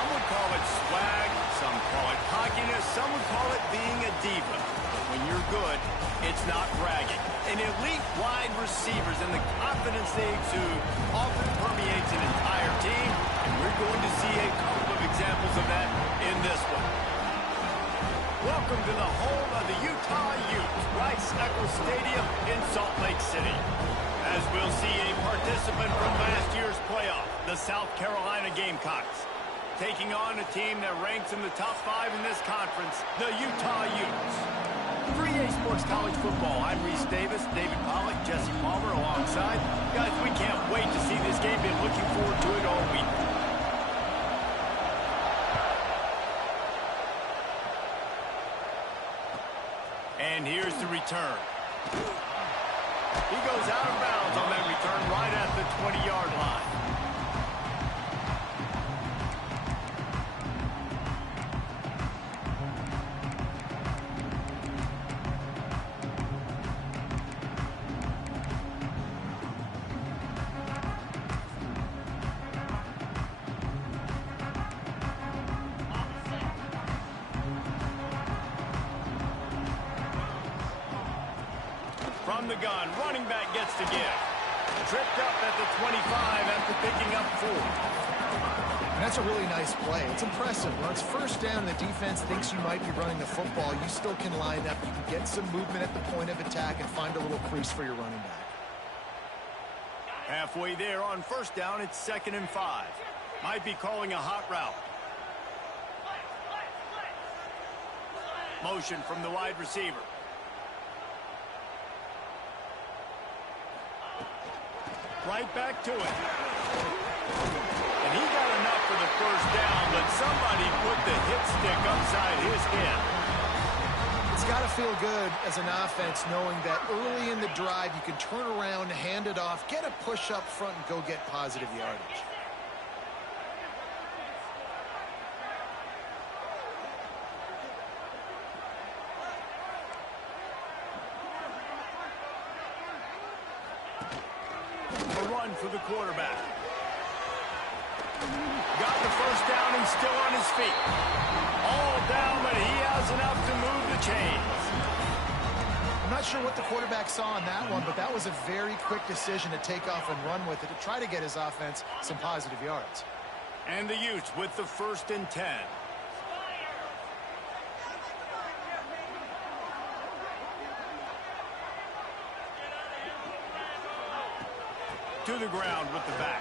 Some would call it swag, some call it cockiness, some would call it being a diva. But when you're good, it's not bragging. An elite wide receivers and the confidence they exude often permeates an entire team, and we're going to see a couple of examples of that in this one. Welcome to the home of the Utah Utes, Rice-Eccles Stadium in Salt Lake City. As we'll see a participant from last year's playoff, the South Carolina Gamecocks, taking on a team that ranks in the top 5 in this conference, the Utah Utes. For EA Sports College Football, I'm Reese Davis, David Pollack, Jesse Palmer alongside. Guys, we can't wait to see this game. Been looking forward to it all week. And here's the return. He goes out of bounds on that return right at the 20-yard line. From the gun, running back gets to give. Tripped up at the 25 after picking up 4. And that's a really nice play. It's impressive. When it's first down and the defense thinks you might be running the football, you still can line up. You can get some movement at the point of attack and find a little crease for your running back. Halfway there on first down, it's 2nd and 5. Might be calling a hot route. Motion from the wide receiver. Right back to it. And he got enough for the first down, but somebody put the hit stick upside his head. It's got to feel good as an offense knowing that early in the drive you can turn around, hand it off, get a push up front, and go get positive yardage. For the quarterback. Got the first down and still on his feet. All down, but he has enough to move the chains. I'm not sure what the quarterback saw on that one, but that was a very quick decision to take off and run with it to try to get his offense some positive yards. And the Utes with the 1st and 10. To the ground with the back.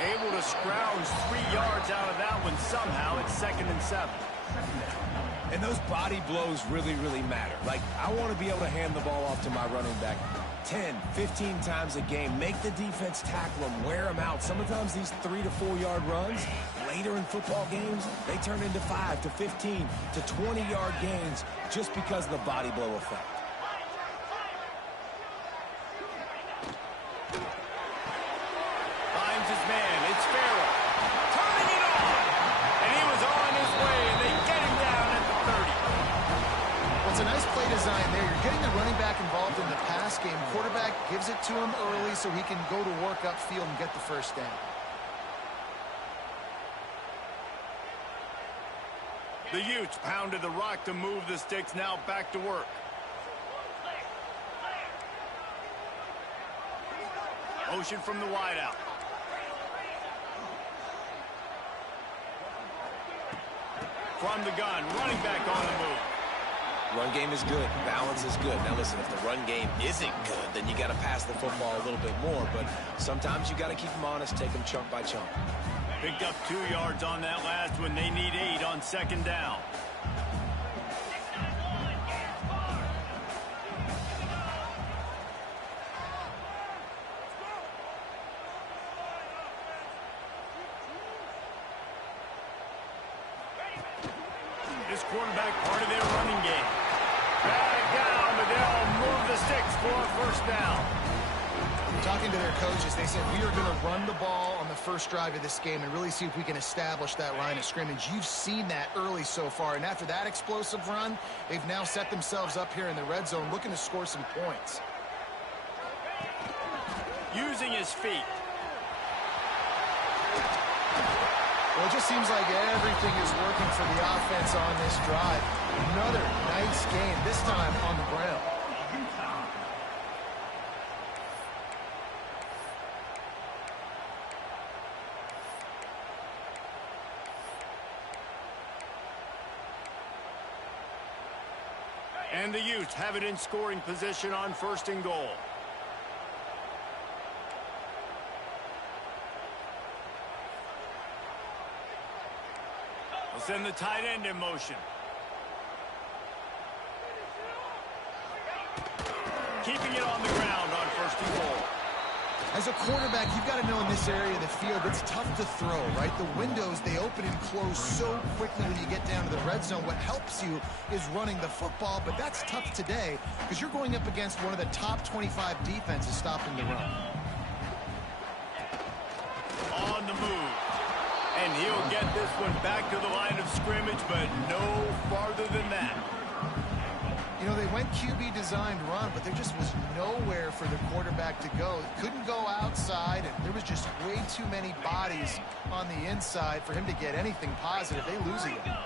Able to scrounge 3 yards out of that one somehow. It's 2nd and 7. And those body blows really, really matter. Like, I want to be able to hand the ball off to my running back 10, 15 times a game. Make the defense tackle them, wear them out. Sometimes these 3 to 4 yard runs, later in football games, they turn into 5 to 15 to 20 yard gains just because of the body blow effect. Design there. You're getting the running back involved in the pass game. Quarterback gives it to him early so he can go to work upfield and get the first down. The Utes pounded the rock to move the sticks. Now back to work. Motion from the wideout. From the gun, running back on the move. Run game is good. Balance is good. Now, listen, if the run game isn't good, then you got to pass the football a little bit more. But sometimes you got to keep them honest, take them chunk by chunk. Picked up 2 yards on that last one. They need 8 on 2nd down. This quarterback part of their running game. Back down, but they'll move the sticks for a first down. Talking to their coaches, they said, we are going to run the ball on the first drive of this game and really see if we can establish that line of scrimmage. You've seen that early so far, and after that explosive run, they've now set themselves up here in the red zone looking to score some points. Using his feet. Well, it just seems like everything is working for the offense on this drive. Another nice game, this time on the ground. And the Utes have it in scoring position on 1st and goal. We'll send the tight end in motion. Keeping it on the ground on 1st and goal. As a quarterback, you've got to know in this area of the field, it's tough to throw, right? The windows, they open and close so quickly when you get down to the red zone. What helps you is running the football, but that's tough today because you're going up against one of the top 25 defenses stopping the run. On the move. And he'll get this one back to the line of scrimmage, but no farther than that. You know, they went QB designed run, but there just was nowhere for the quarterback to go. Couldn't go outside, and there was just way too many bodies on the inside for him to get anything positive. They lose again.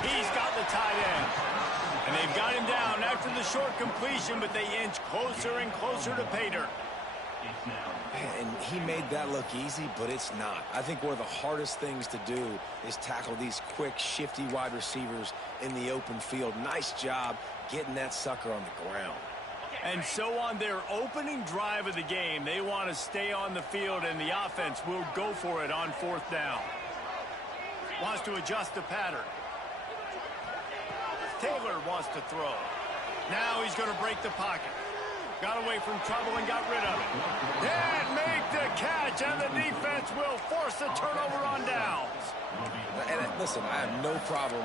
He's got the tight end. And they've got him down after the short completion, but they inch closer and closer to pay dirt. And he made that look easy, but it's not. I think one of the hardest things to do is tackle these quick, shifty wide receivers in the open field. Nice job getting that sucker on the ground. And so on their opening drive of the game, they want to stay on the field, and the offense will go for it on 4th down. Wants to adjust the pattern. Taylor wants to throw. Now he's going to break the pocket. Got away from trouble and got rid of it. And make the catch, and the defense will force a turnover on downs. And listen, I have no problem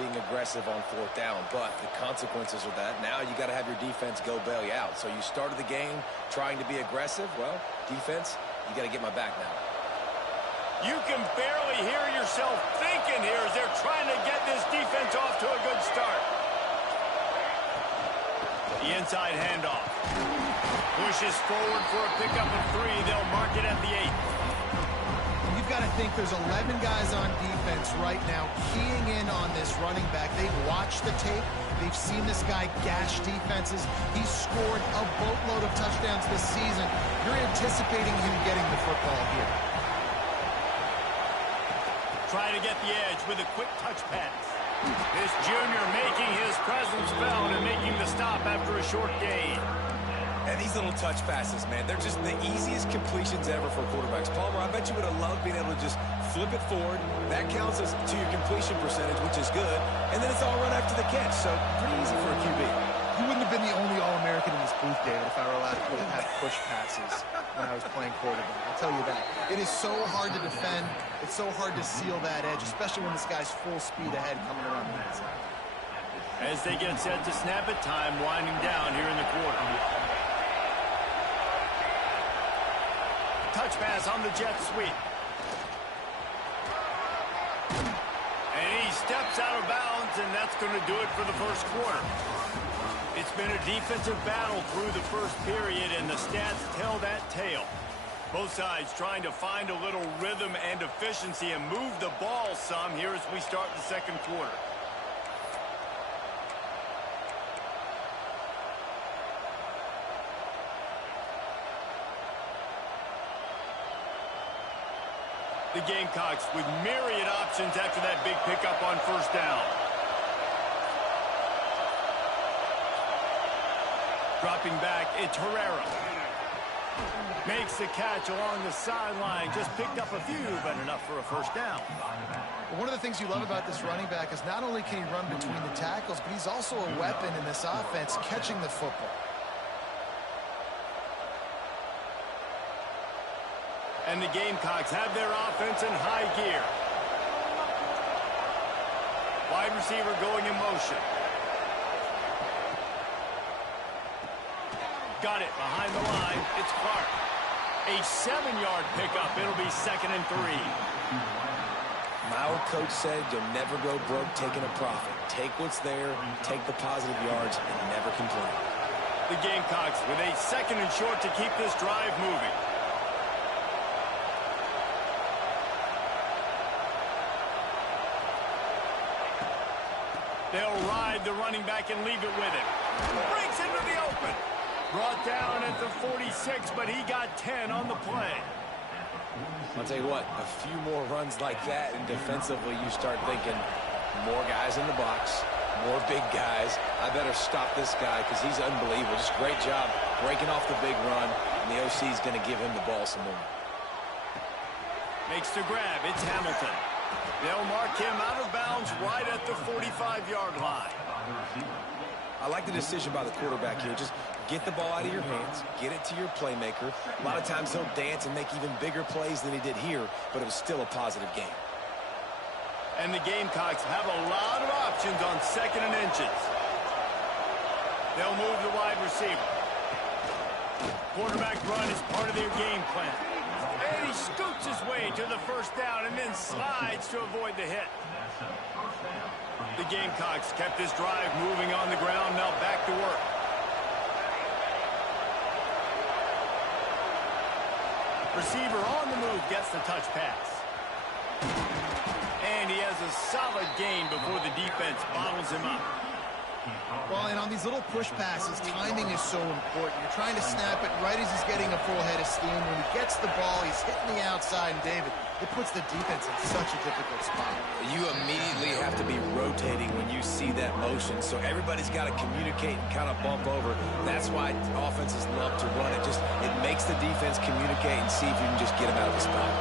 being aggressive on 4th down, but the consequences of that, now you got to have your defense go bail you out. So you started the game trying to be aggressive. Well, defense, you got to get my back now. You can barely hear yourself thinking here as they're trying to get this defense off to a good start. The inside handoff. Pushes forward for a pickup of 3. They'll mark it at the 8. You've got to think there's 11 guys on defense right now keying in on this running back. They've watched the tape. They've seen this guy gash defenses. He's scored a boatload of touchdowns this season. You're anticipating him getting the football here. Try to get the edge with a quick touch pass. This junior making his presence felt and making the stop after a short gain. And these little touch passes, man, they're just the easiest completions ever for quarterbacks. Palmer, I bet you would have loved being able to just flip it forward. That counts as to your completion percentage, which is good. And then it's all run after the catch, so pretty easy for a QB. You wouldn't have been the only All-American in this booth, David, if I were allowed to have push passes when I was playing quarterback. I'll tell you that. It is so hard to defend. It's so hard to seal that edge, especially when this guy's full speed ahead coming around the inside. As they get set to snap it, time winding down here in the quarter. Touch pass on the jet sweep. And he steps out of bounds, and that's going to do it for the first quarter. It's been a defensive battle through the first period, and the stats tell that tale. Both sides trying to find a little rhythm and efficiency and move the ball some here as we start the second quarter. The Gamecocks with myriad options after that big pickup on 1st down. Dropping back, it's Herrera. Makes the catch along the sideline. Just picked up a few, but enough for a 1st down. Well, one of the things you love about this running back is not only can he run between the tackles, but he's also a weapon in this offense, catching the football. And the Gamecocks have their offense in high gear. Wide receiver going in motion. Got it behind the line. It's Clark. A 7-yard pickup. It'll be 2nd and 3. My old coach said you'll never go broke taking a profit. Take what's there, take the positive yards, and never complain. The Gamecocks with a 2nd and short to keep this drive moving. They'll ride the running back and leave it with him. Breaks into the open. Brought down at the 46, but he got 10 on the play. I'll tell you what, a few more runs like that, and defensively you start thinking more guys in the box, more big guys. I better stop this guy because he's unbelievable. Just great job breaking off the big run, and the OC is going to give him the ball some more. Makes the grab. It's Hamilton. They'll mark him out of bounds right at the 45-yard line. I like the decision by the quarterback here. Just get the ball out of your hands, get it to your playmaker. A lot of times he'll dance and make even bigger plays than he did here, but it was still a positive game. And the Gamecocks have a lot of options on 2nd and inches. They'll move the wide receiver. Quarterback run is part of their game plan. And he scoots his way to the 1st down and then slides to avoid the hit. The Gamecocks kept this drive moving on the ground. Now back to work. Receiver on the move gets the touch pass. And he has a solid gain before the defense bottles him up. Well, and on these little push passes, timing is so important. You're trying to snap it right as he's getting a full head of steam. When he gets the ball, he's hitting the outside, and David, it puts the defense in such a difficult spot. You immediately have to be rotating when you see that motion, so everybody's got to communicate and kind of bump over. That's why offenses love to run it. It makes the defense communicate and see if you can just get him out of the spot.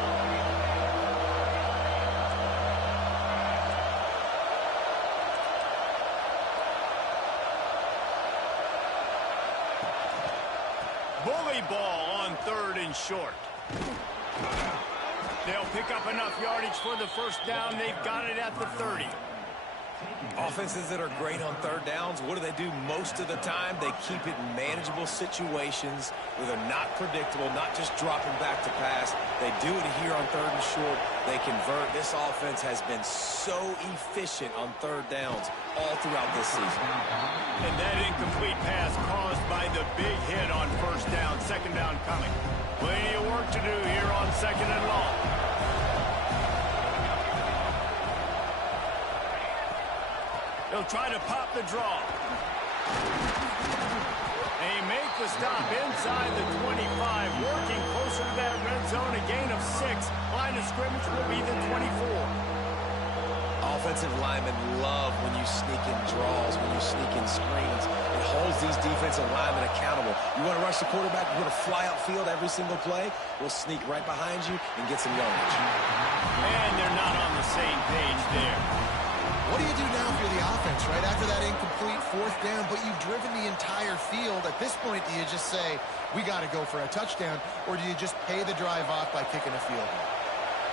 Bully ball on 3rd and short. They'll pick up enough yardage for the 1st down. They've got it at the 30. Offenses that are great on 3rd downs, what do? Most of the time, they keep it in manageable situations where they're not predictable, not just dropping back to pass. They do it here on 3rd and short. They convert. This offense has been so efficient on 3rd downs all throughout this season. And that incomplete pass caused by the big hit on 1st down, 2nd down coming. Plenty of work to do here on 2nd and long. They'll try to pop the draw. They make the stop inside the 25, working closer to that red zone, a gain of 6. Line of scrimmage will be the 24. Offensive linemen love when you sneak in draws, when you sneak in screens. It holds these defensive linemen accountable. You want to rush the quarterback, you want to fly outfield every single play, we'll sneak right behind you and get some yardage. And they're not on the same page there. What do you do now if you're the offense, right? After that incomplete 4th down, but you've driven the entire field. At this point, do you just say, we got to go for a touchdown, or do you just pay the drive off by kicking a field goal?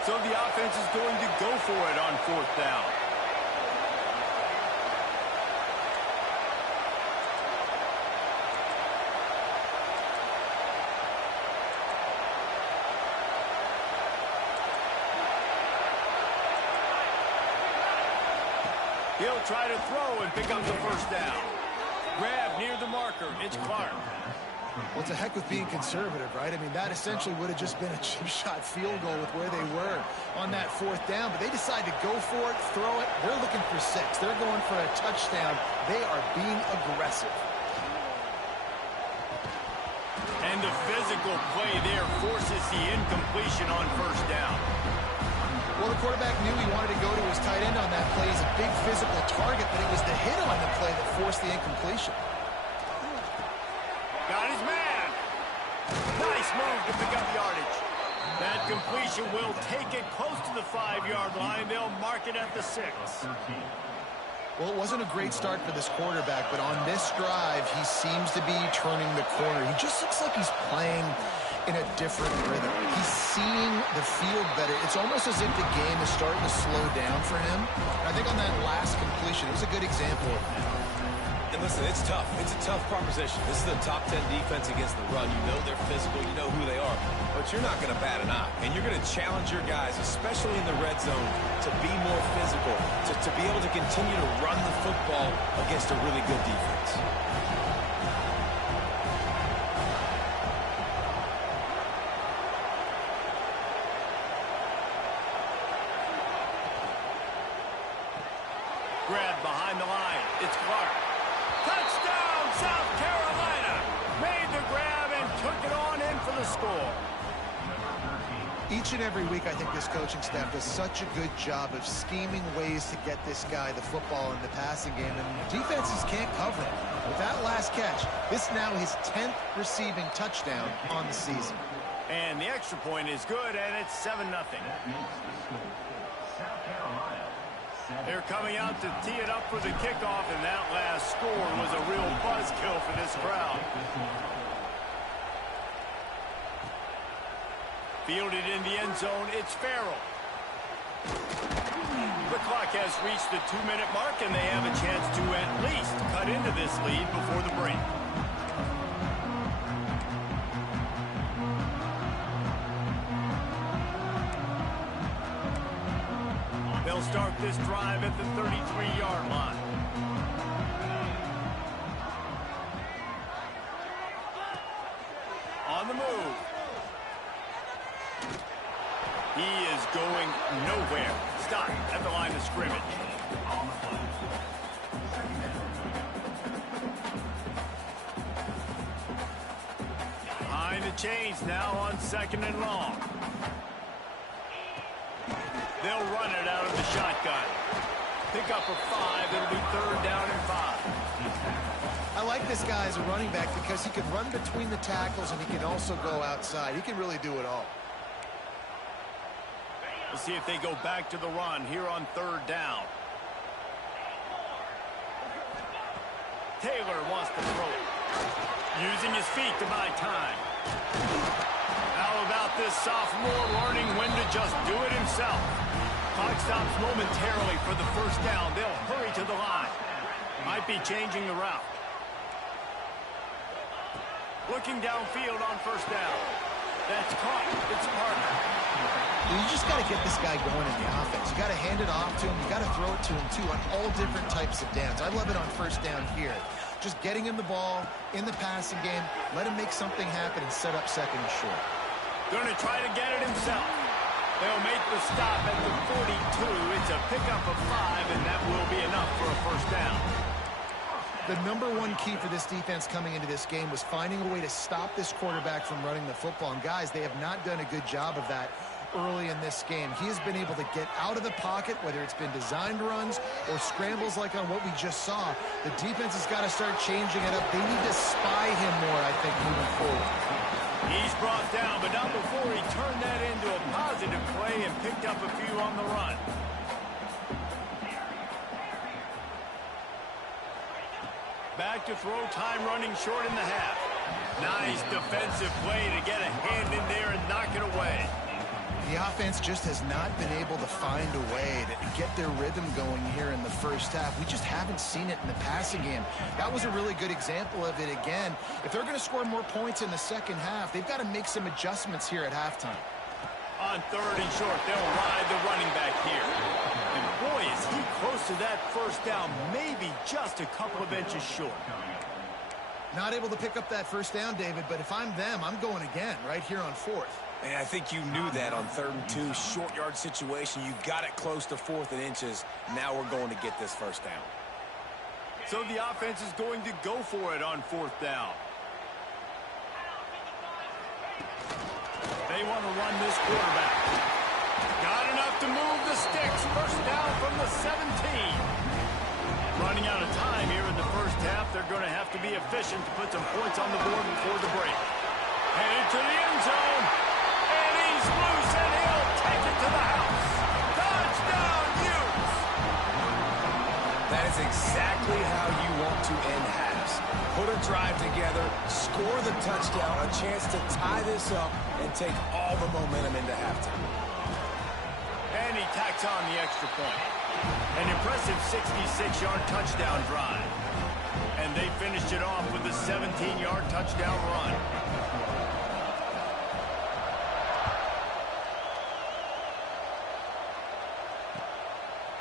So the offense is going to go for it on 4th down. He'll try to throw and pick up the 1st down. Grab near the marker. It's Clark. Well, it's a heck with being conservative, right? I mean, that essentially would have just been a chip shot field goal with where they were on that 4th down. But they decide to go for it, throw it. They're looking for 6. They're going for a touchdown. They are being aggressive. And the physical play there forces the incompletion on 1st down. Well, the quarterback knew he wanted to go to his tight end on that play. He's a big physical target, but it was the hit on the play that forced the incompletion. Got his man. Nice move to pick up yardage. That completion will take it close to the 5-yard line. They'll mark it at the 6. Well, it wasn't a great start for this quarterback, but on this drive, he seems to be turning the corner. He just looks like he's playing in a different rhythm. He's seeing the field better. It's almost as if the game is starting to slow down for him. And I think on that last completion, it was a good example of that. The Listen, it's tough. It's a tough proposition. This is a top 10 defense against the run. You know they're physical. You know who they are. But you're not going to bat an eye. And you're going to challenge your guys, especially in the red zone, to be more physical, to be able to continue to run the football against a really good defense. Grab behind the line. It's Clark. Touchdown, South Carolina! Made the grab and took it on in for the score. Each and every week, I think this coaching staff does such a good job of scheming ways to get this guy the football in the passing game, and defenses can't cover him. With that last catch, this now his 10th receiving touchdown on the season. And the extra point is good, and it's 7-0. They're coming out to tee it up for the kickoff, and that last score was a real buzzkill for this crowd. Fielded in the end zone, it's Farrell. The clock has reached the 2-minute mark, and they have a chance to at least cut into this lead before the break. They'll start this drive at the 33-yard line. On the move. He is going nowhere. Stop at the line of scrimmage. Behind the chains now on 2nd and long. They'll run it out of the shotgun. Pick up a 5. It'll be 3rd down and 5. I like this guy as a running back because he can run between the tackles and he can also go outside. He can really do it all. We'll see if they go back to the run here on 3rd down. Taylor wants to throw it. Using his feet to buy time. How about this sophomore learning when to just do it himself? Clock stops momentarily for the 1st down. They'll hurry to the line. Might be changing the route. Looking downfield on 1st down. That's caught. It's Parker. You just got to get this guy going in the offense. You got to hand it off to him. You got to throw it to him, too, on all different types of downs. I love it on 1st down here. Just getting him the ball in the passing game. Let him make something happen and set up 2nd and short. Going to try to get it himself. They'll make the stop at the 42. It's a pickup of 5, and that will be enough for a 1st down. The #1 key for this defense coming into this game was finding a way to stop this quarterback from running the football. And, guys, they have not done a good job of that early in this game. He has been able to get out of the pocket, whether it's been designed runs or scrambles like on what we just saw. The defense has got to start changing it up. They need to spy him more, I think, moving forward. He's brought down, but not before he turned that into a positive play and picked up a few on the run. Back to throw, time running short in the half. Nice defensive play to get a hand in there and knock it away. The offense just has not been able to find a way to get their rhythm going here in the 1st half. We just haven't seen it in the passing game. That was a really good example of it again. If they're going to score more points in the 2nd half, they've got to make some adjustments here at halftime. On 3rd and short, they'll ride the running back here. And boy, is he close to that 1st down, maybe just a couple of inches short. Not able to pick up that 1st down, David, but if I'm them, I'm going again right here on 4th. And I think you knew that on 3rd and 2, short yard situation. You got it close to 4th and inches. Now we're going to get this 1st down. So the offense is going to go for it on 4th down. They want to run this quarterback. Got enough to move the sticks. 1st down from the 17. Running out of time here in the 1st half. They're going to have to be efficient to put some points on the board before the break. Headed to the end zone. And he's loose, and he'll take it to the house. Touchdown, Hughes. That is exactly how you want to end halves. Put a drive together, score the touchdown, a chance to tie this up and take all the momentum into halftime. And he tacks on the extra point. An impressive 66-yard touchdown drive. And and they finished it off with a 17-yard touchdown run.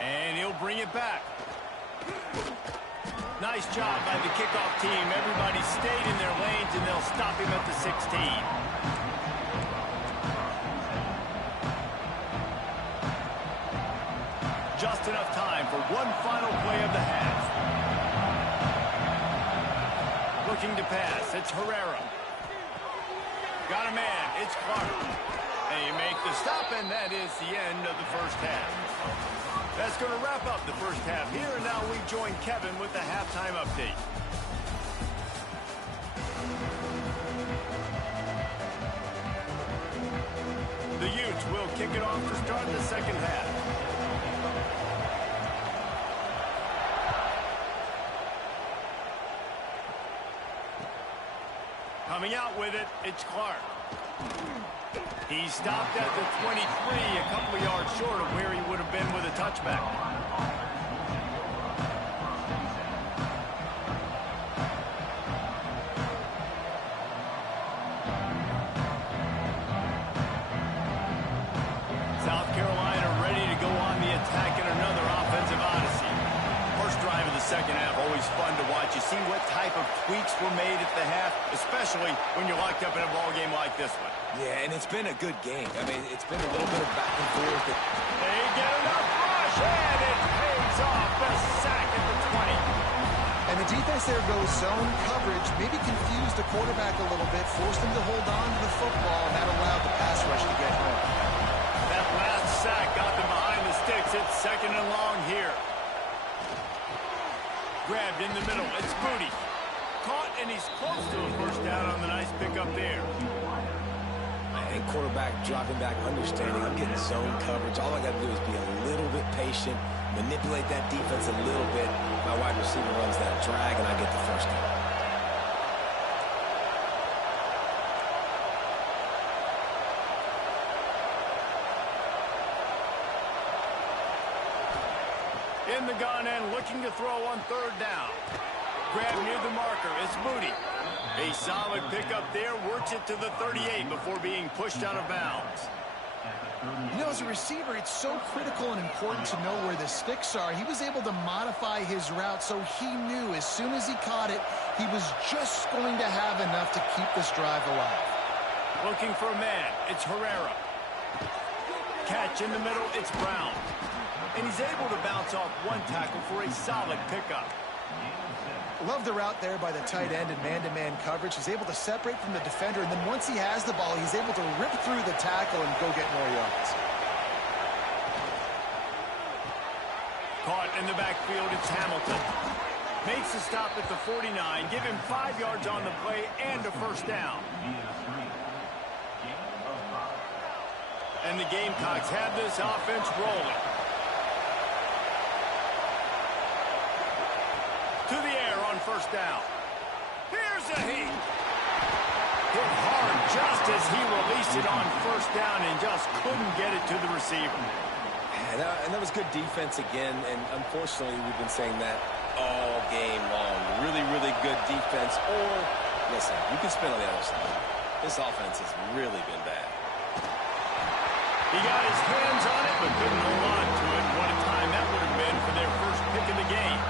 And he'll bring it back. Nice job by the kickoff team. Everybody stayed in their lanes, and they'll stop him at the 16. Just enough time for one final play of the half. Looking to pass. It's Herrera. Got a man. It's Clark. They make the stop, and that is the end of the first half. That's going to wrap up the first half here, and now we join Kevin with the halftime update. The Utes will kick it off to start the second half. Coming out with it, it's Clark. He stopped at the 23, a couple of yards short of where he would have been with a touchback. South Carolina ready to go on the attack in another offensive odyssey. First drive of the second half, always fun to watch. You see what type of tweaks were made at the half, especially when you're locked up in a ball game like this one. Yeah, and it's been a good game. I mean, it's been a little bit of back and forth. They get enough rush, and it pays off. The sack at the 20. And the defense there goes zone coverage, maybe confused the quarterback a little bit, forced him to hold on to the football, and that allowed the pass rush to get home. That last sack got them behind the sticks. It's second and long here. Grabbed in the middle. It's Booty. Caught, and he's close to a first down on the nice pickup there. And quarterback dropping back, understanding I'm getting zone coverage. All I got to do is be a little bit patient, manipulate that defense a little bit. My wide receiver runs that drag, and I get the first down. In the gun and looking to throw on third down. Grab near the marker. It's Moody. A solid pickup there. Works it to the 38 before being pushed out of bounds. You know, as a receiver, it's so critical and important to know where the sticks are. He was able to modify his route so he knew as soon as he caught it, he was just going to have enough to keep this drive alive. Looking for a man. It's Herrera. Catch in the middle. It's Brown. And he's able to bounce off one tackle for a solid pickup. Love the route there by the tight end and man-to-man coverage. He's able to separate from the defender, and then once he has the ball, he's able to rip through the tackle and go get more yards. Caught in the backfield, it's Hamilton. Makes the stop at the 49. Give him 5 yards on the play and a first down. And the Gamecocks have this offense rolling. To the air on first down. Here's a heat. Hit hard just as he released it on first down and just couldn't get it to the receiver. And that was good defense again, and unfortunately we've been saying that all game long. Really, really good defense. Or, listen, you can spin on the other side. This offense has really been bad. He got his hands on it, but couldn't hold on to it. What a time that would have been for their first pick of the game.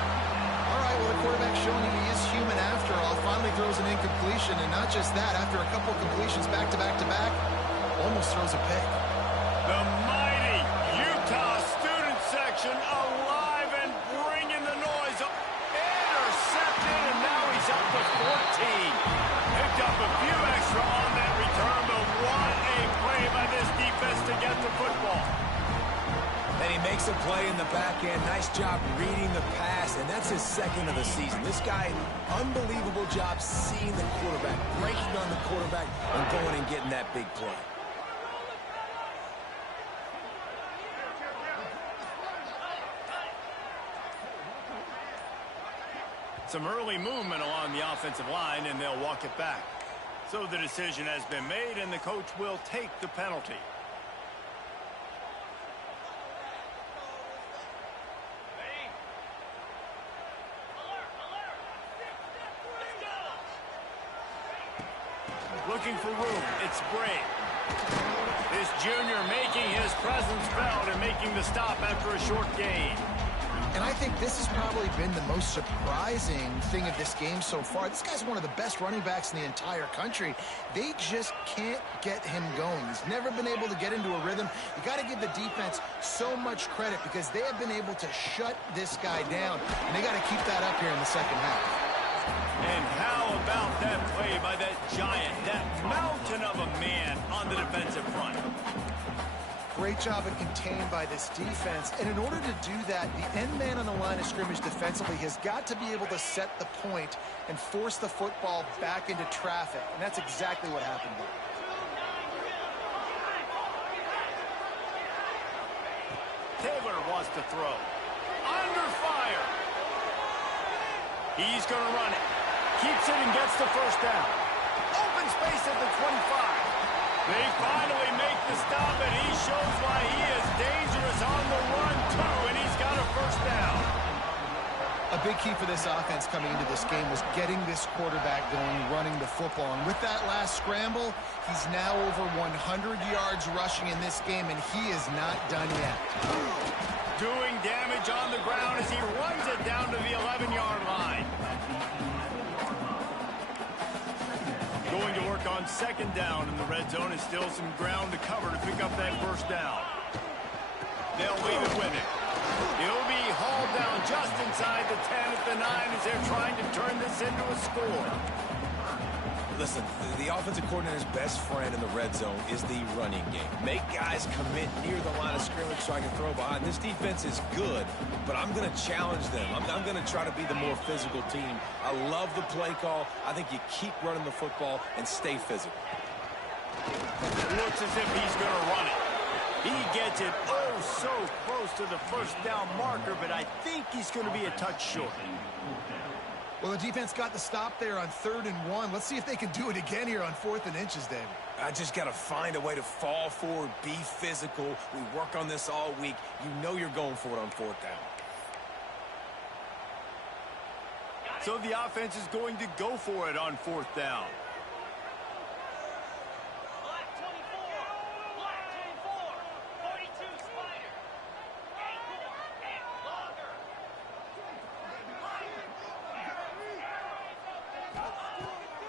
Well, the quarterback showing he is human after all. Finally throws an incompletion, and not just that, after a couple completions back-to-back-to-back, almost throws a pick. The mighty Utah student section alive and bringing the noise up. Intercepted, and now he's up to 14. Picked up a few extra on that return, but what a play by this defense to get the football. And he makes a play in the back end. Nice job reading the pass, and that's his second of the season. This guy, unbelievable job seeing the quarterback, breaking on the quarterback, and going and getting that big play. Some early movement along the offensive line, and they'll walk it back. So the decision has been made, and the coach will take the penalty. Looking for room. It's Bray. This junior making his presence felt and making the stop after a short gain. And I think this has probably been the most surprising thing of this game so far. This guy's one of the best running backs in the entire country. They just can't get him going. He's never been able to get into a rhythm. You got to give the defense so much credit because they have been able to shut this guy down. And they got to keep that up here in the second half. And how about that play by that giant, that mountain of a man on the defensive front? Great job of contained by this defense. And in order to do that, the end man on the line of scrimmage defensively has got to be able to set the point and force the football back into traffic. And that's exactly what happened there. Taylor wants to throw. Under fire. He's going to run it. Keeps it and gets the first down. Open space at the 25. They finally make the stop, and he shows why he is dangerous on the run, too, and he's got a first down. A big key for this offense coming into this game was getting this quarterback going, running the football. And with that last scramble, he's now over 100 yards rushing in this game, and he is not done yet. Doing damage on the ground as he runs it down to the 11-yard line. Going to work on second down in the red zone. Is still some ground to cover to pick up that first down. They'll leave it with it. He'll be hauled down just inside the 10 at the 9 as they're trying to turn this into a score. Listen, the offensive coordinator's best friend in the red zone is the running game. Make guys commit near the line of scrimmage so I can throw behind. This defense is good, but I'm going to challenge them. I'm going to try to be the more physical team. I love the play call. I think you keep running the football and stay physical. Looks as if he's going to run it. He gets it oh so close to the first down marker, but I think he's going to be a touch short. Well, the defense got the stop there on 3rd and 1. Let's see if they can do it again here on 4th and inches, David. I just got to find a way to fall forward, be physical. We work on this all week. You know you're going for it on 4th down. So the offense is going to go for it on 4th down.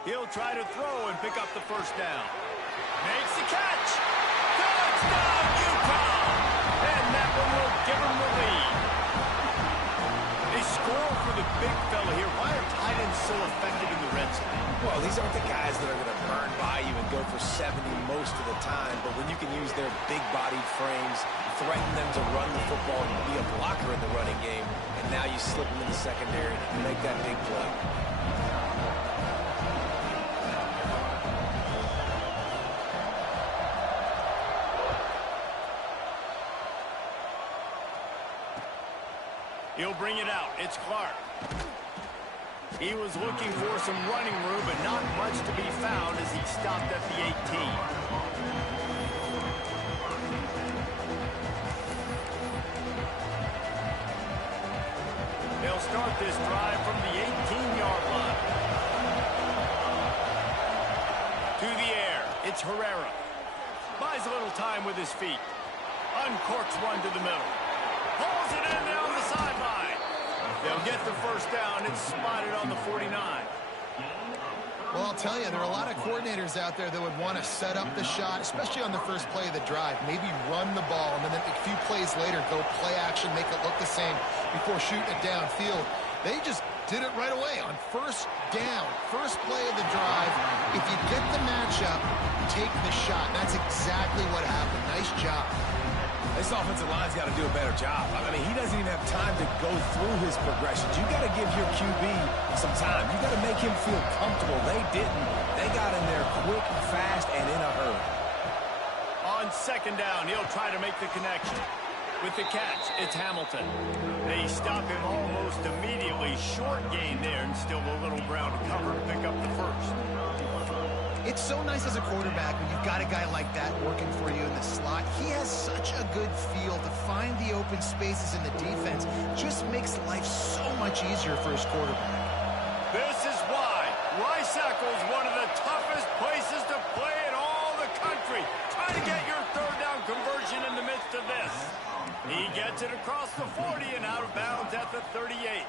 He'll try to throw and pick up the first down. Makes the catch. Touchdown, Utah! And that one will give him the lead. They score for the big fella here. Why are tight ends so effective in the red zone? Well, these aren't the guys that are going to burn by you and go for 70 most of the time, but when you can use their big-bodied frames, threaten them to run the football and be a blocker in the running game, and now you slip them in the secondary and make that big play. He'll bring it out. It's Clark. He was looking for some running room, but not much to be found as he stopped at the 18. They'll start this drive from the 18-yard line. To the air. It's Herrera. Buys a little time with his feet. Uncorks one to the middle. Pulls it in down the sideline. They'll get the first down. It's spotted on the 49. Well, I'll tell you, there are a lot of coordinators out there that would want to set up the shot, especially on the first play of the drive. Maybe run the ball, and then a few plays later, go play action, make it look the same before shooting it downfield. They just did it right away on first down, first play of the drive. If you get the matchup, take the shot. And that's exactly what happened. Nice job. This offensive line's got to do a better job. I mean, he doesn't even have time to go through his progressions. You got to give your QB some time. You got to make him feel comfortable. They didn't. They got in there quick, fast, and in a hurry. On second down, he'll try to make the connection. With the catch, it's Hamilton. They stop him almost immediately. Short gain there, and still a little ground to cover to pick up the first. It's so nice as a quarterback when you've got a guy like that working for you in the slot. He has such a good feel to find the open spaces in the defense. Just makes life so much easier for his quarterback. This is why Rysack tackle's one of the toughest places to play in all the country. Try to get your third down conversion in the midst of this. He gets it across the 40 and out of bounds at the 38.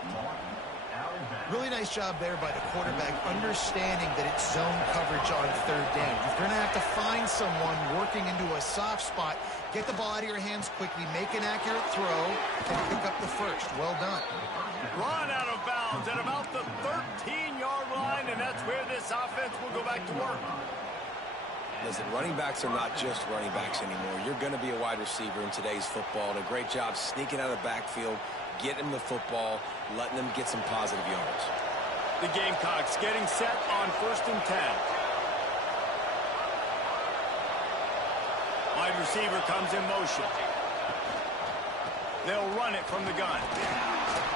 Really nice job there by the quarterback, understanding that it's zone coverage on third down. You're going to have to find someone working into a soft spot, get the ball out of your hands quickly, make an accurate throw, and pick up the first. Well done. Run out of bounds at about the 13-yard line, and that's where this offense will go back to work. Listen, running backs are not just running backs anymore. You're going to be a wide receiver in today's football, and a great job sneaking out of the backfield, getting the football, letting them get some positive yards. The Gamecocks getting set on 1st and 10. Wide receiver comes in motion. They'll run it from the gun.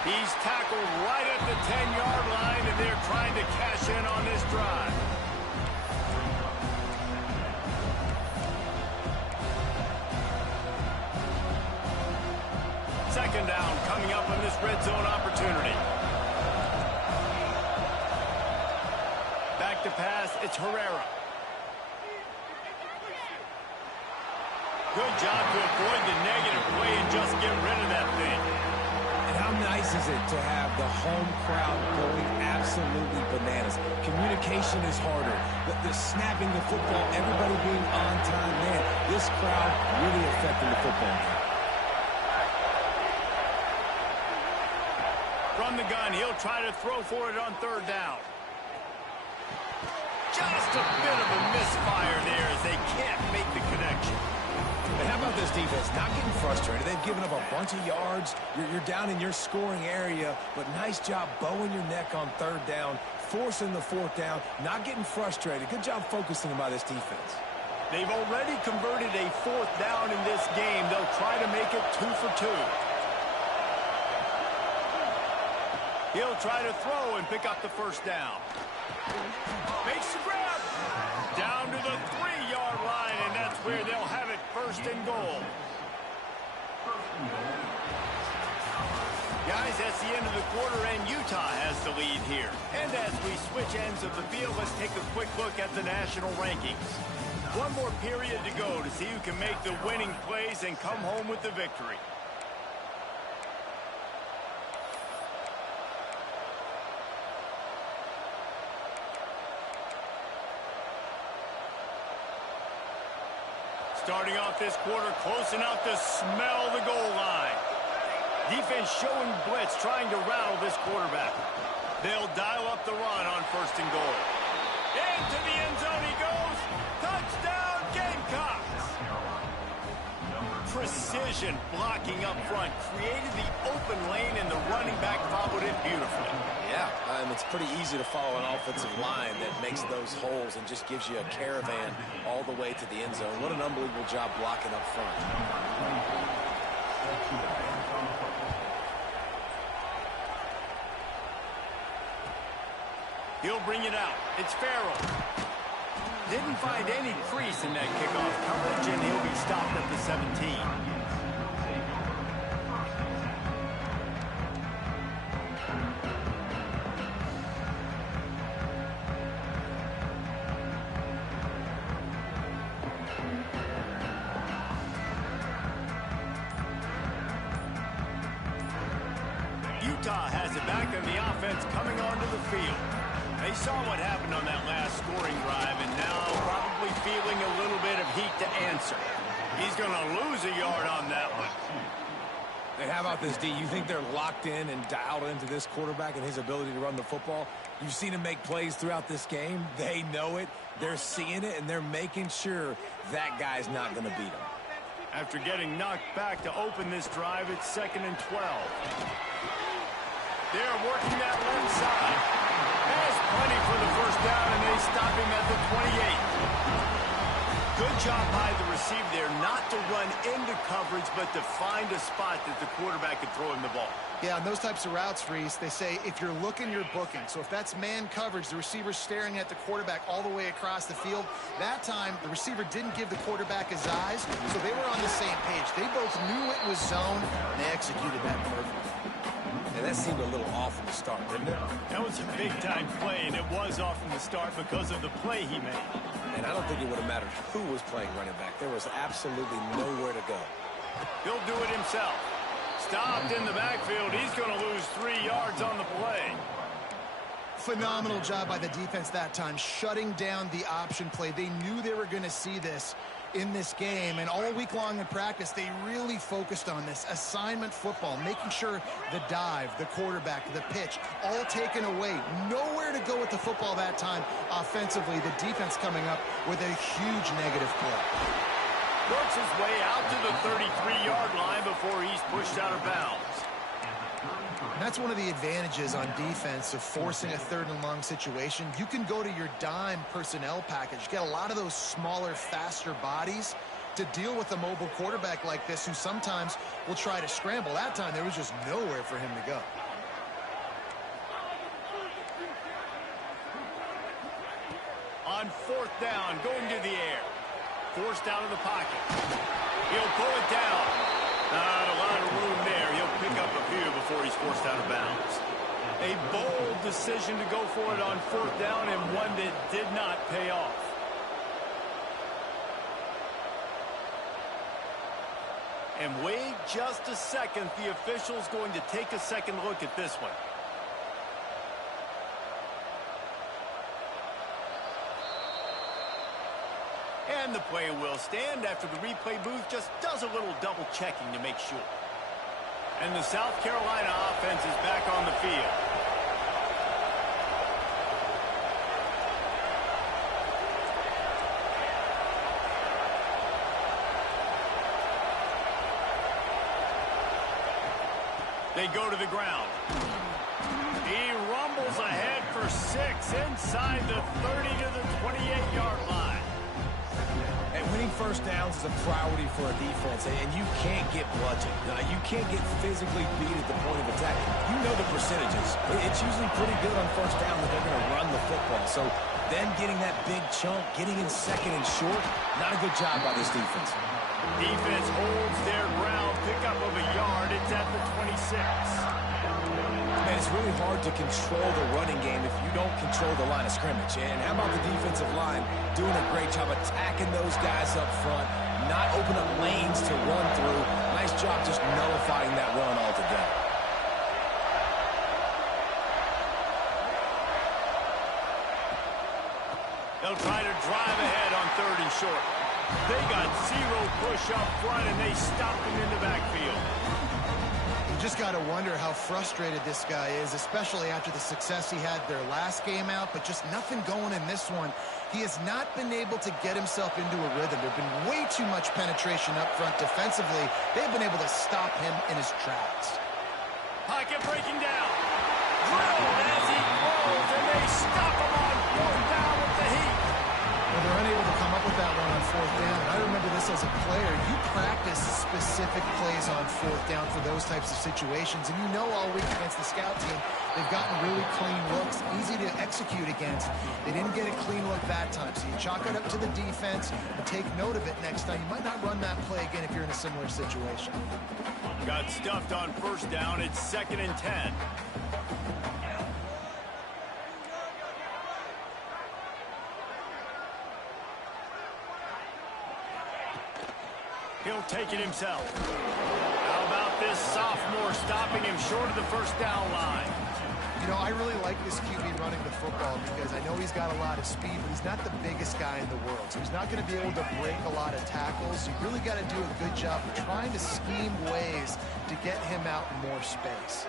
He's tackled right at the 10-yard line, and they're trying to cash in on this drive. Second down coming up on this red zone opportunity. Back to pass, it's Herrera. Good job to avoid the negative play and just get rid of that thing. And how nice is it to have the home crowd going absolutely bananas? Communication is harder. The snapping the football, everybody being on time, man, this crowd really affecting the football game. From the gun, he'll try to throw for it on third down. Just a bit of a misfire there as they can't make the connection. And how about this defense? Not getting frustrated. They've given up a bunch of yards. You're down in your scoring area, but nice job bowing your neck on third down, forcing the fourth down, not getting frustrated. Good job focusing by this defense. They've already converted a fourth down in this game. They'll try to make it 2 for 2. He'll try to throw and pick up the first down. Makes the grab. Down to the 3-yard line, and that's where they'll have it 1st and goal. Guys, that's the end of the quarter, and Utah has the lead here. And as we switch ends of the field, let's take a quick look at the national rankings. One more period to go to see who can make the winning plays and come home with the victory. Starting off this quarter close enough to smell the goal line. Defense showing blitz, trying to rattle this quarterback. They'll dial up the run on 1st and goal. Into the end zone he goes. Touchdown, Gamecocks! Precision blocking up front created the open lane, and the running back followed it beautifully. Yeah, it's pretty easy to follow an offensive line that makes those holes and just gives you a caravan all the way to the end zone. What an unbelievable job blocking up front. He'll bring it out. It's Farrell. Didn't find any crease in that kickoff coverage, and he'll be stopped at the 17. Utah has it back on the offense coming onto the field. They saw what happened on that last scoring drive, and now probably feeling a little bit of heat to answer. He's going to lose a yard on that one. Hey, how about this, D? You think they're locked in and dialed into this quarterback and his ability to run the football? You've seen him make plays throughout this game. They know it. They're seeing it, and they're making sure that guy's not going to beat him. After getting knocked back to open this drive, it's 2nd and 12. They're working that left side. Has plenty for the first down, and they stop him at the 28. Good job by the receiver there, not to run into coverage, but to find a spot that the quarterback could throw him the ball. Yeah, on those types of routes, Reese, they say if you're looking, you're booking. So if that's man coverage, the receiver's staring at the quarterback all the way across the field. That time, the receiver didn't give the quarterback his eyes, so they were on the same page. They both knew it was zone, and they executed that perfectly. And that seemed a little off from the start, didn't it? That was a big-time play, and it was off from the start because of the play he made. And I don't think it would have mattered who was playing running back. There was absolutely nowhere to go. He'll do it himself. Stopped in the backfield. He's going to lose 3 yards on the play. Phenomenal job by the defense that time, shutting down the option play. They knew they were going to see this in this game, and all week long in practice, they really focused on this assignment football, making sure the dive, the quarterback, the pitch, all taken away. Nowhere to go with the football that time offensively. The defense coming up with a huge negative play. Works his way out to the 33-yard line before he's pushed out of bounds. And that's one of the advantages on defense of forcing a 3rd and long situation. You can go to your dime personnel package, get a lot of those smaller, faster bodies to deal with a mobile quarterback like this who sometimes will try to scramble. That time there was just nowhere for him to go. On 4th down, going to the air. Forced out of the pocket. He'll pull it down. Not a lot of room there. He'll pick up a few before he's forced out of bounds. A bold decision to go for it on 4th down, and one that did not pay off. And wait just a second. The official's going to take a second look at this one. And the play will stand after the replay booth just does a little double checking to make sure. And the South Carolina offense is back on the field. They go to the ground. He rumbles ahead for 6 inside the 30 to the 28-yard line. And winning first downs is a priority for a defense, and you can't get bludgeoned. You can't get physically beat at the point of attack. You know the percentages. It's usually pretty good on first down that they're going to run the football. So then getting that big chunk, getting in 2nd and short, not a good job by this defense. Defense holds their ground, pickup of a yard. It's at the 26. Man, it's really hard to control the running game if you don't control the line of scrimmage. And how about the defensive line doing a great job attacking those guys up front, not open up lanes to run through. Nice job just nullifying that run altogether. They'll try to drive ahead on 3rd and short. They got 0 push up front, and they stopped him in the backfield. You just got to wonder how frustrated this guy is, especially after the success he had their last game out, but just nothing going in this one. He has not been able to get himself into a rhythm. There's been way too much penetration up front defensively. They've been able to stop him in his tracks. Pocket breaking down. Drilled as he rolls, and they stop him on 4th down with the heat. Well, they're unable to come up with that one on 4th down. And I remember this as a player. You practice specific plays on 4th down for those types of situations. And you know all week against the scout team, they've gotten really clean looks, easy to execute against. They didn't get a clean look that time. So you chalk it up to the defense and take note of it next time. You might not run that play again if you're in a similar situation. Got stuffed on 1st down. It's 2nd and 10. He'll take it himself. How about this sophomore stopping him short of the 1st down line? You know, I really like this QB running the football because I know he's got a lot of speed, but he's not the biggest guy in the world. So he's not going to be able to break a lot of tackles. You really got to do a good job of trying to scheme ways to get him out in more space.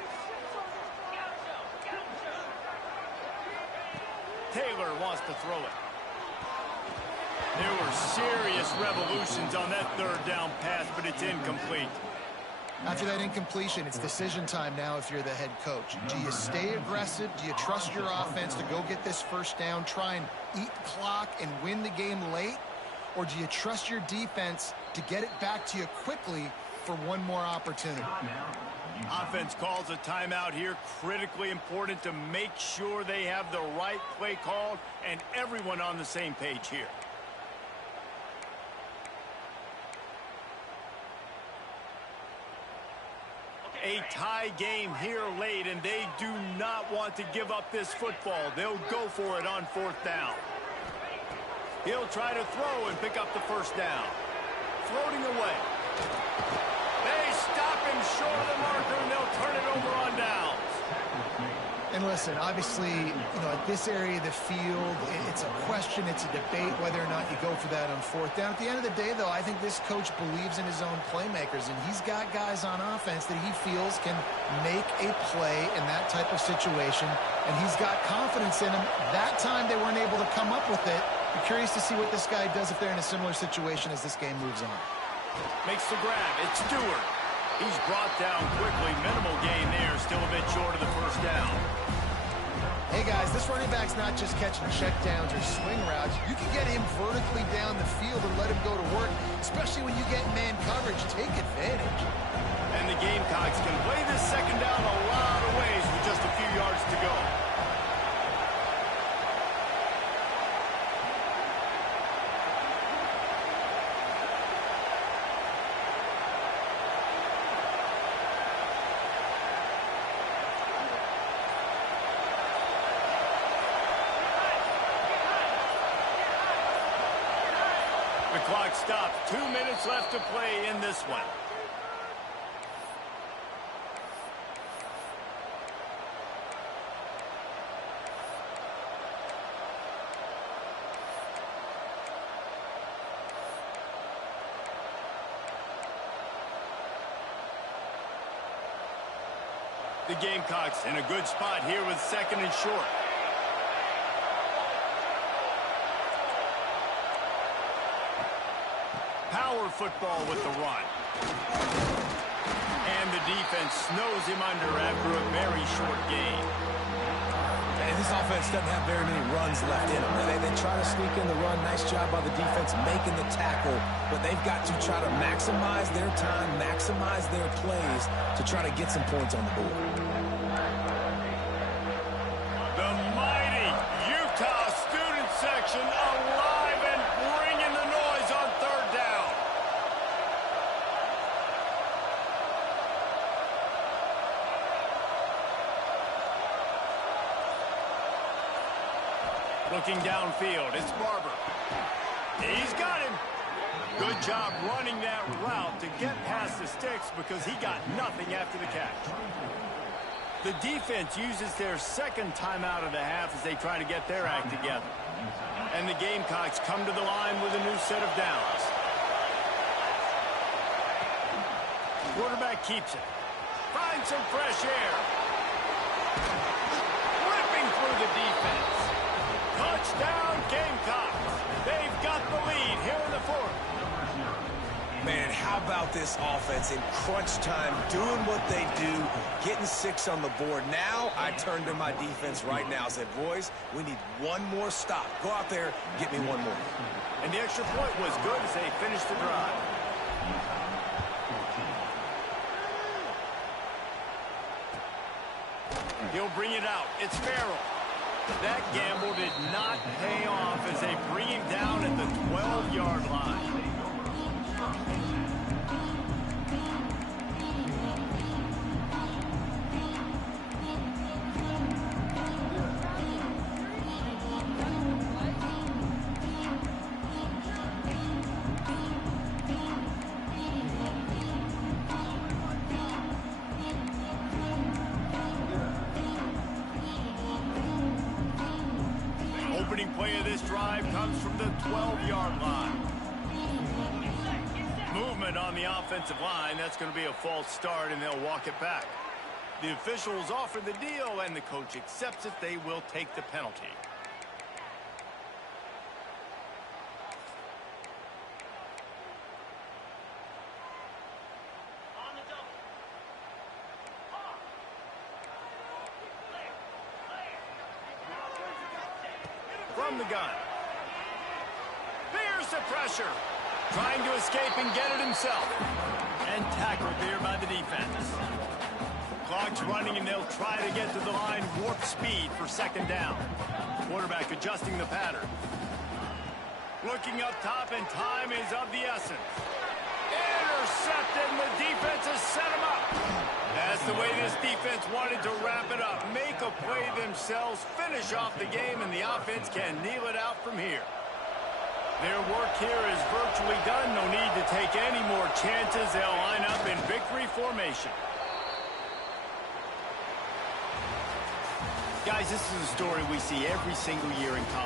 Taylor wants to throw it. There were serious revolutions on that 3rd down pass, but it's incomplete. After that incompletion, it's decision time now if you're the head coach. Do you stay aggressive? Do you trust your offense to go get this 1st down, try and eat the clock and win the game late? Or do you trust your defense to get it back to you quickly for one more opportunity? Offense calls a timeout here. Critically important to make sure they have the right play called and everyone on the same page here. A tie game here late, and they do not want to give up this football. They'll go for it on 4th down. He'll try to throw and pick up the 1st down. Floating away. They stop him short of the marker, and they'll turn it over on downs. And listen, obviously, at this area of the field, it's a question, it's a debate whether or not you go for that on 4th down. At the end of the day, though, I think this coach believes in his own playmakers, and he's got guys on offense that he feels can make a play in that type of situation, and he's got confidence in them. That time they weren't able to come up with it. Be curious to see what this guy does if they're in a similar situation as this game moves on. Makes the grab. It's Stewart. He's brought down quickly. Minimal gain there. Still a bit short of the 1st down. Hey, guys, this running back's not just catching checkdowns or swing routes. You can get him vertically down the field and let him go to work, especially when you get man coverage. Take advantage. And the Gamecocks can play this 2nd down a lot of ways with just a few yards to go. The clock stopped. 2 minutes left to play in this one. The Gamecocks in a good spot here with 2nd and short. Power football with the run. And the defense snows him under after a very short gain. And this offense doesn't have very many runs left in them. They try to sneak in the run. Nice job by the defense making the tackle. But they've got to try to maximize their time, maximize their plays to try to get some points on the board. The mighty Utah student section alive and bringing the noise on 3rd down. Looking downfield, it's Barber. He's got him. Good job running that route to get past the sticks because he got nothing after the catch. The defense uses their 2nd timeout of the half as they try to get their act together. And the Gamecocks come to the line with a new set of downs. Quarterback keeps it. Finds some fresh air. Ripping through the defense. Touchdown, Gamecocks. They've got the lead here in the 4th. Man, how about this offense in crunch time, doing what they do, getting 6 on the board. Now I turn to my defense right now and said, boys, we need one more stop. Go out there, get me one more. And the extra point was good as they finished the drive. He'll bring it out. It's Farrell. That gamble did not pay off as they bring him down at the 12-yard line. Opening play of this drive comes from the 12-yard line. Movement on the offensive line. That's going to be a false start, and they'll walk it back. The officials offer the deal, and the coach accepts it. They will take the penalty. From the gun. There's the pressure. Trying to escape and get it himself. And tackled there by the defense. Clock's running, and they'll try to get to the line warp speed for 2nd down. Quarterback adjusting the pattern. Looking up top, and time is of the essence. intercepted, and the defense has set him up. That's the way this defense wanted to wrap it up. Make a play themselves, finish off the game, and the offense can kneel it out from here. Their work here is virtually done. No need to take any more chances. They'll line up in victory formation. Guys, this is a story we see every single year in college.